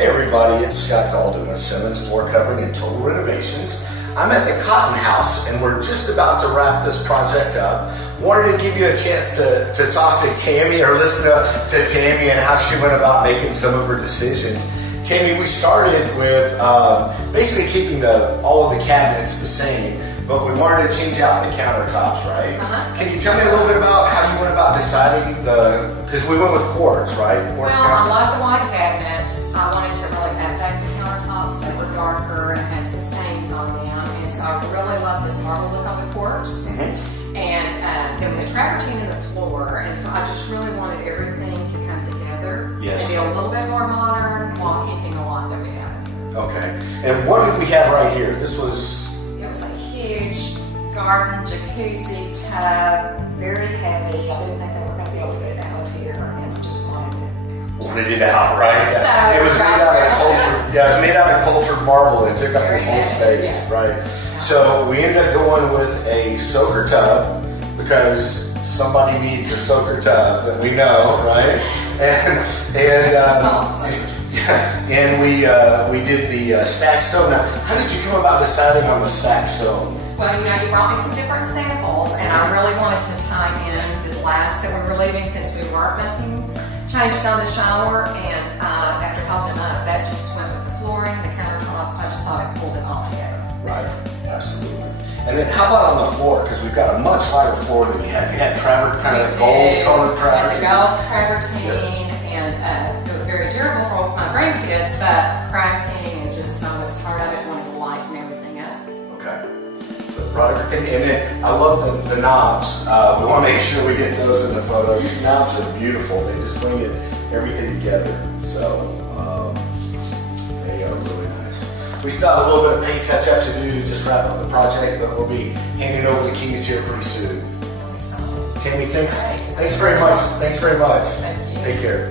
Hey everybody, it's Scott Dalton with Simmons Floorcovering and Total Renovations. I'm at the Cotton House and we're just about to wrap this project up. Wanted to give you a chance to talk to Tammy or listen to Tammy and how she went about making some of her decisions. Tammy, we started with basically keeping all of the cabinets the same, but we wanted to change out the countertops, right? Can you tell me a little bit about how you went about deciding because we went with quartz, right? Quartz I love the white cabinets. I wanted to really add back the countertops that were darker and had some stains on them, and so I really love this marble look on the quartz. And then the travertine in the floor, and so I just really wanted everything to come together and be a little bit more modern while keeping a lot that we have in here. Okay. And what did we have right here? It was a huge garden jacuzzi tub, very heavy. I didn't think they were going to be able to get it out of here, and I just wanted it out, right? So it was made out of cultured. Yeah, it was made out of cultured marble and took up this whole space, right? So we ended up going with a soaker tub because somebody needs a soaker tub that we know, right? And we did the stacked stone. Now, how did you come about deciding on the stacked stone? Well, you brought me some different samples, and I really wanted to tie in the glass that we were leaving since we weren't making changes on the shower. And after helping up, that just went with the flooring, the countertops. I just thought it pulled it all together. Right, absolutely. And then how about on the floor? Because we've got a much lighter floor than we had. You had kind of gold-colored travertine. The gold travertine, and it was very durable for my grandkids, but cracking and just I was tired of it, wanting to lighten everything up. Okay. So and then I love the knobs. We want to make sure we get those in the photo. These knobs are beautiful. They just bring everything together. So they are really nice. We still have a little bit of paint touch-up to do to just wrap up the project, but we'll be handing over the keys here pretty soon. Tammy, thanks very much. Thanks very much. Thank you. Take care.